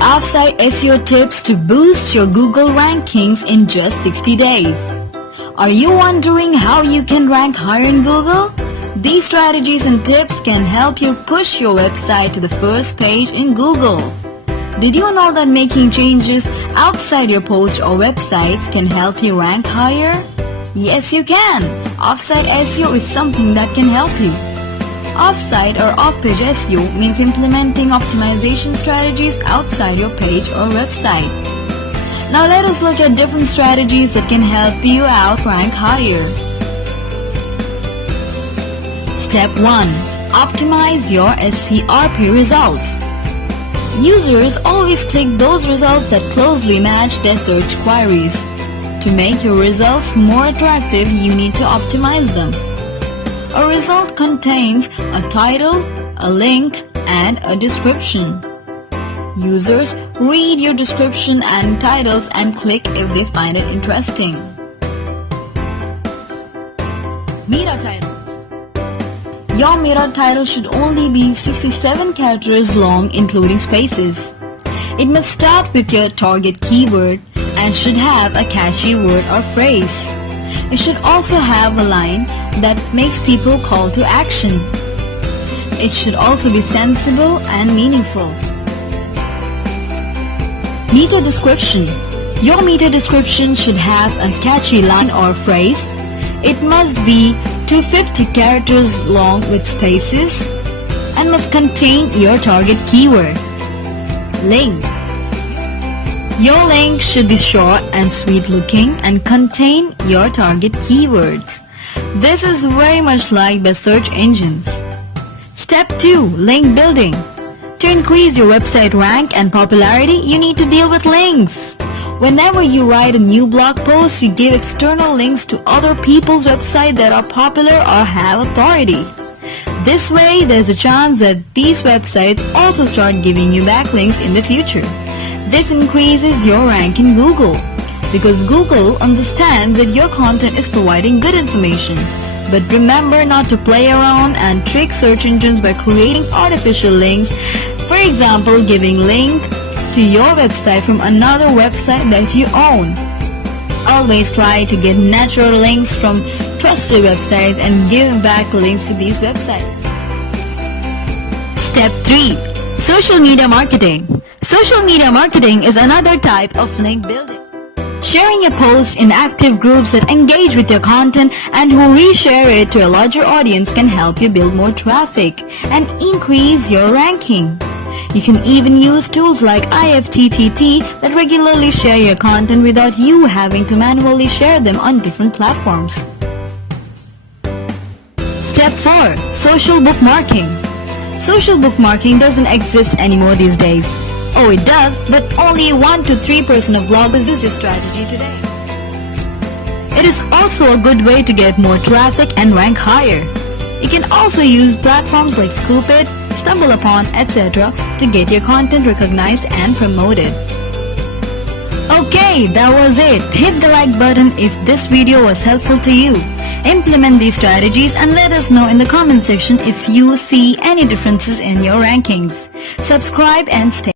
Off-Site SEO tips to boost your Google rankings in just 60 days. Are you wondering how you can rank higher in Google? These strategies and tips can help you push your website to the first page in Google. Did you know that making changes outside your post or websites can help you rank higher? Yes, you can. Off-Site SEO is something that can help you. Off-Site or Off-Page SEO means implementing optimization strategies outside your page or website. Now let us look at different strategies that can help you out rank higher. Step 1. Optimize your STRP results. Users always click those results that closely match their search queries. To make your results more attractive, you need to optimize them. A result contains a title, a link, and a description. Users read your description and titles and click if they find it interesting. Meta title. Your meta title should only be 67 characters long, including spaces. It must start with your target keyword and should have a catchy word or phrase. It should also have a line that makes people call to action. It should also be sensible and meaningful. Meta description. Your meta description should have a catchy line or phrase. It must be 250 characters long with spaces and must contain your target keyword. Link. Your link should be short and sweet looking and contain your target keywords. This is very much liked by search engines. Step 2. Link building. To increase your website rank and popularity, you need to deal with links. Whenever you write a new blog post, you give external links to other people's websites that are popular or have authority. This way, there's a chance that these websites also start giving you backlinks in the future. This increases your rank in Google because Google understands that your content is providing good information. But remember not to play around and trick search engines by creating artificial links. For example, giving link to your website from another website that you own. Always try to get natural links from trusted websites and give back links to these websites. Step 3. Social media marketing. Social media marketing is another type of link building. Sharing a post in active groups that engage with your content and who reshare it to a larger audience can help you build more traffic and increase your ranking. You can even use tools like IFTTT that regularly share your content without you having to manually share them on different platforms. Step 4. Social bookmarking. Social bookmarking doesn't exist anymore these days. Oh, it does, but only 1 to 3% of bloggers use this strategy today. It is also a good way to get more traffic and rank higher. You can also use platforms like Scoopit, StumbleUpon, etc. to get your content recognized and promoted. Okay, that was it. Hit the like button if this video was helpful to you. Implement these strategies and let us know in the comment section if you see any differences in your rankings. Subscribe and stay